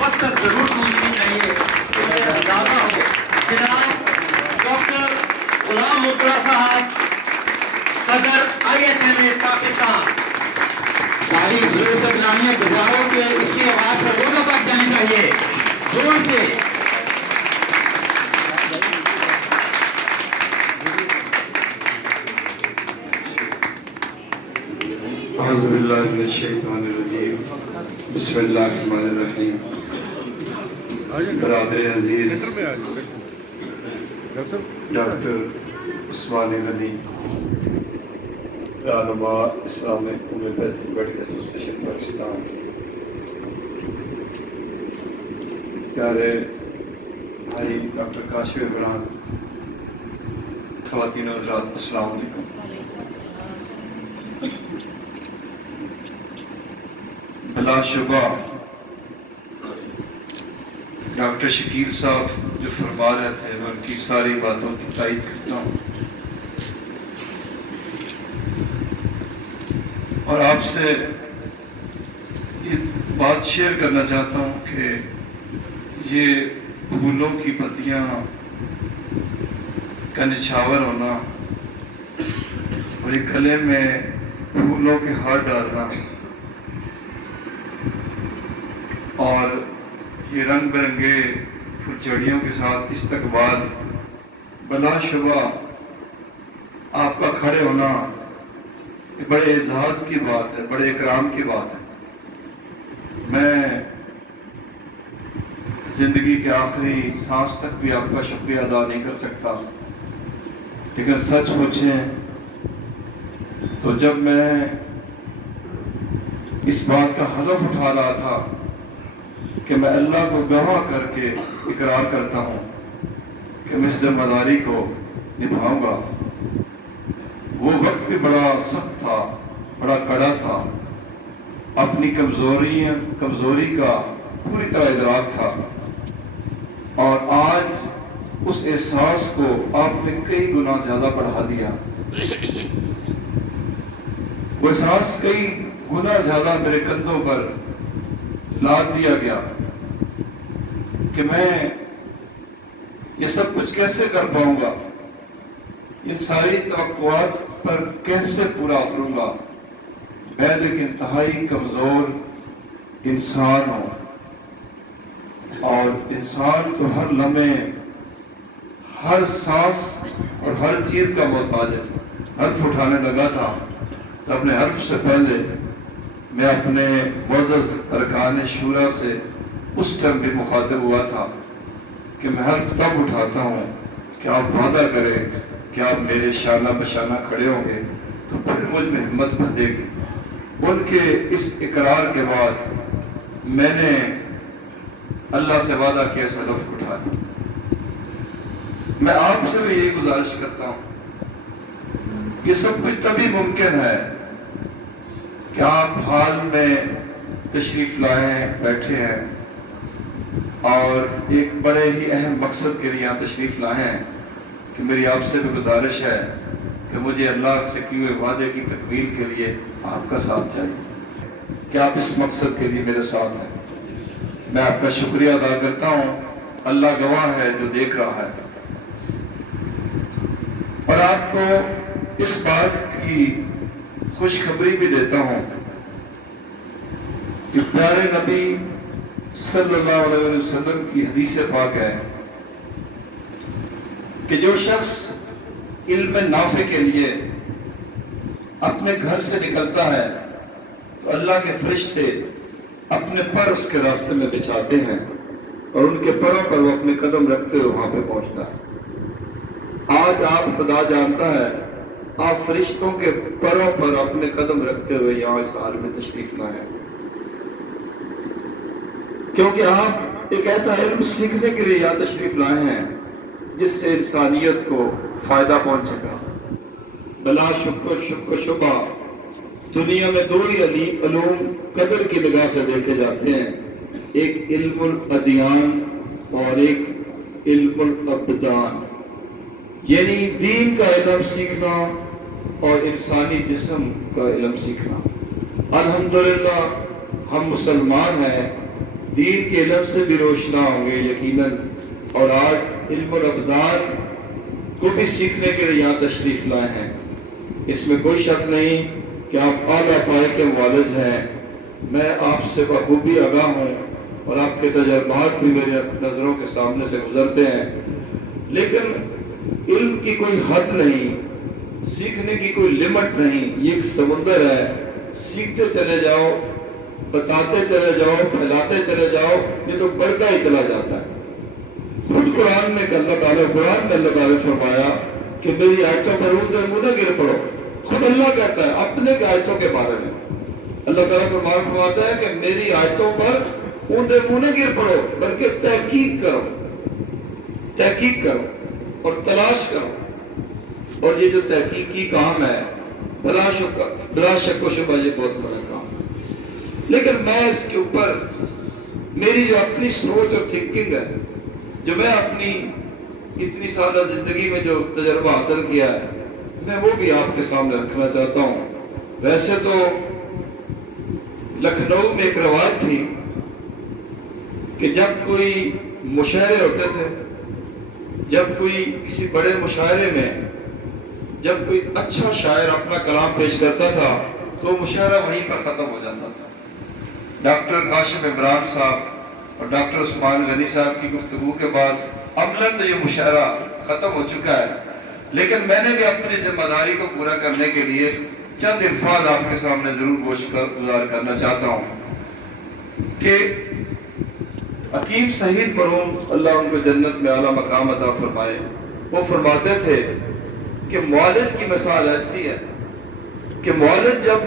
وقت تک ضرور پوچھنی چاہیے کہ مجھے اندازہ ہو. جناب ڈاکٹر غلام مطلع صاحب صدر IHMA پاکستان. تاریخ ضرور سے گرامی گزاروں کے اس کی آواز پر زور تک جانی چاہیے, زور سے. اعوذ باللہ من الشیطان الرجیم, بسم اللہ الرحمن الرحیم. برادر عزیز ڈاکٹر عثمان غنی, رہنما اسلامک ہومیوپیتھی میڈیکل ایسوسی ایشن پاکستان, پیارے بھائی ڈاکٹر کاشف عمران, خواتین و حضرات السلام علیکم. بلا شبہ ڈاکٹر شکیل صاحب جو فرما رہے تھے میں ان کی ساری باتوں کی تائید کرتا ہوں, اور آپ سے یہ بات شیئر کرنا چاہتا ہوں کہ یہ پھولوں کی پتیاں کا نچھاور ہونا اور یہ گلے میں پھولوں کے ہار ڈالنا اور یہ رنگ برنگے پھلچڑیوں کے ساتھ استقبال, بلا شبہ آپ کا کھڑے ہونا یہ بڑے اعزاز کی بات ہے, بڑے اکرام کی بات ہے. میں زندگی کے آخری سانس تک بھی آپ کا شکریہ ادا نہیں کر سکتا, لیکن سچ پوچھیں تو جب میں اس بات کا حلف اٹھا رہا تھا کہ میں اللہ کو گواہ کر کے اقرار کرتا ہوں کہ میں اس ذمہ داری کو نبھاؤں گا, وہ وقت بھی بڑا سخت تھا, بڑا کڑا تھا, اپنی کمزوری کا پوری طرح ادراک تھا, اور آج اس احساس کو آپ نے کئی گنا زیادہ بڑھا دیا. وہ احساس کئی گنا زیادہ میرے کندھوں پر لاد دیا گیا کہ میں یہ سب کچھ کیسے کر پاؤں گا, یہ ساری توقعات پر کیسے پورا اتروں گا. میں ایک انتہائی کمزور انسان ہوں, اور انسان تو ہر لمحے ہر سانس اور ہر چیز کا محتاج ہے. حرف اٹھانے لگا تھا تو اپنے حرف سے پہلے میں اپنے معزز ارکان شورا سے اس ٹائم بھی مخاطب ہوا تھا کہ میں حرف تب اٹھاتا ہوں کہ آپ وعدہ کریں کہ آپ میرے شانہ بشانہ کھڑے ہوں گے تو پھر مجھ میں ہمت بندھے گی. ان کے اس اقرار کے بعد میں نے اللہ سے وعدہ کیا, اس حلف اٹھایا. میں آپ سے بھی یہی گزارش کرتا ہوں کہ سب کچھ تبھی ممکن ہے کہ آپ حال میں تشریف لائے ہیں, بیٹھے ہیں, اور ایک بڑے ہی اہم مقصد کے لیے یہاں تشریف لائے ہیں کہ میری آپ سے بھی گزارش ہے کہ مجھے اللہ سے کیے ہوئے وعدے کی تکمیل کے لیے آپ کا ساتھ چاہیے, کہ آپ اس مقصد کے لیے میرے ساتھ ہیں. میں آپ کا شکریہ ادا کرتا ہوں, اللہ گواہ ہے جو دیکھ رہا ہے. اور آپ کو اس بات کی خوشخبری بھی دیتا ہوں کہ پیارے نبی صلی اللہ علیہ وسلم کی حدیث پاک ہے کہ جو شخص علم نافع کے لیے اپنے گھر سے نکلتا ہے تو اللہ کے فرشتے اپنے پر اس کے راستے میں بچھاتے ہیں, اور ان کے پروں پر وہ اپنے قدم رکھتے ہوئے وہاں پہ پہنچتا ہے. آج آپ خدا جانتا ہے آپ فرشتوں کے پروں پر اپنے قدم رکھتے ہوئے یہاں اس حال میں تشریف لائے ہیں, کیونکہ آپ ایک ایسا علم سیکھنے کے لیے یہاں تشریف لائے ہیں جس سے انسانیت کو فائدہ پہنچے گا. بلا شبہ دنیا میں دو ہی علوم قدر کی نگاہ سے دیکھے جاتے ہیں, ایک علم الادیان اور ایک علم الابدان, یعنی دین کا علم سیکھنا اور انسانی جسم کا علم سیکھنا. الحمدللہ ہم مسلمان ہیں, دین کے علم سے بھی روشنا ہوں گے یقیناً، اور آج علم الابدال کو بھی سیکھنے کے لیے یہاں تشریف لائے ہیں۔ اس میں کوئی شک نہیں کہ آپ اعلیٰ پائے کے والد ہیں۔ میں آپ سے بخوبی آگاہ ہوں اور آپ کے تجربات بھی میری نظروں کے سامنے سے گزرتے ہیں، لیکن علم کی کوئی حد نہیں، سیکھنے کی کوئی لمٹ نہیں، یہ ایک سمندر ہے۔ سیکھتے چلے جاؤ، بتاتے چلے جاؤ، پھیلاتے چلے جاؤ، یہ تو بڑھتا ہی چلا جاتا ہے۔ خود قرآن میں اللہ تعالیٰ نے فرمایا کہ میری آیتوں پر اونچے منہ نہ گر پڑو۔ خود اللہ کہتا ہے اپنے آیتوں کے بارے میں، اللہ تعالیٰ فرماتا ہے کہ میری آیتوں پر اونچے منہ نہ گر پڑو، بلکہ تحقیق کرو اور تلاش کرو۔ اور یہ جو تحقیقی کام ہے بلا شک و شبہ یہ بہت بڑا کام ہے، لیکن میں اس کے اوپر میری جو اپنی سوچ اور تھنکنگ ہے، جو میں اپنی اتنی سالہ زندگی میں جو تجربہ حاصل کیا ہے، میں وہ بھی آپ کے سامنے رکھنا چاہتا ہوں۔ ویسے تو لکھنؤ میں ایک روایت تھی کہ جب کوئی مشاعرے ہوتے تھے، جب کوئی کسی بڑے مشاعرے میں جب کوئی اچھا شاعر اپنا کلام پیش کرتا تھا تو مشاعرہ وہیں پر ختم ہو جاتا تھا۔ ڈاکٹر کاشف عمران صاحب اور ڈاکٹر عثمان غنی صاحب کی گفتگو کے بعد عملاً تو یہ مشاعرہ ختم ہو چکا ہے، لیکن میں نے بھی اپنی ذمہ داری کو پورا کرنے کے لیے چند الفاظ آپ کے سامنے ضرور گزار کرنا چاہتا ہوں کہ حکیم سعید مرحوم اللہ ان کو جنت میں اعلیٰ مقام عطا فرمائے، وہ فرماتے تھے کہ معالج کی مثال ایسی ہے کہ معالج جب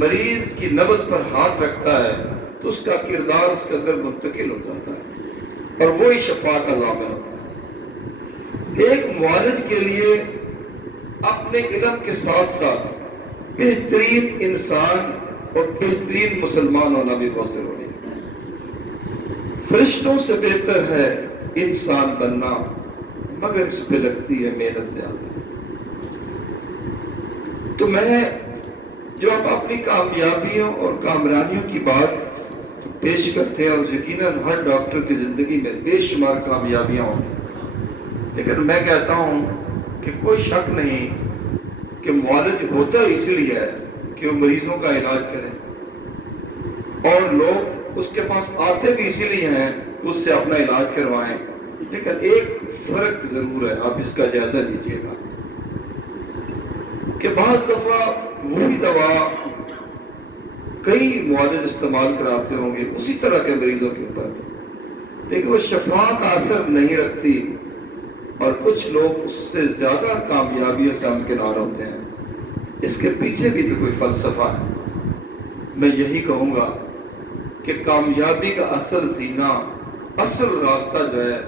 مریض کی نبض پر ہاتھ رکھتا ہے تو اس کا کردار اس کے اندر منتقل ہو جاتا ہے اور وہی شفا کا ضامن ہوتا ہے۔ ایک معالج کے لیے اپنے علم کے ساتھ ساتھ بہترین انسان اور بہترین مسلمان ہونا بھی بہت ضروری ہے۔ فرشتوں سے بہتر ہے انسان بننا، مگر اس پہ لگتی ہے محنت زیادہ۔ تو میں جو آپ اپنی کامیابیوں اور کامرانیوں کی بات پیش کرتے ہیں، اور یقیناً ہر ڈاکٹر کی زندگی میں بے شمار کامیابیاں ہوتی، لیکن میں کہتا ہوں کہ کوئی شک نہیں کہ معالج ہوتا اسی لیے ہے کہ وہ مریضوں کا علاج کریں، اور لوگ اس کے پاس آتے بھی اسی لیے ہیں کہ اس سے اپنا علاج کروائیں۔ لیکن ایک فرق ضرور ہے، آپ اس کا جائزہ لیجئے گا کہ بعض دفعہ وہی دوا کئی معالج استعمال کراتے ہوں گے اسی طرح کے مریضوں کے اوپر، لیکن وہ شفا کا اثر نہیں رکھتی، اور کچھ لوگ اس سے زیادہ کامیابیوں سے ہمکنار ہوتے ہیں۔ اس کے پیچھے بھی تو کوئی فلسفہ ہے۔ میں یہی کہوں گا کہ کامیابی کا اصل زینہ، اصل راستہ جو ہے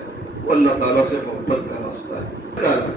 وہ اللہ تعالیٰ سے محبت کا راستہ ہے۔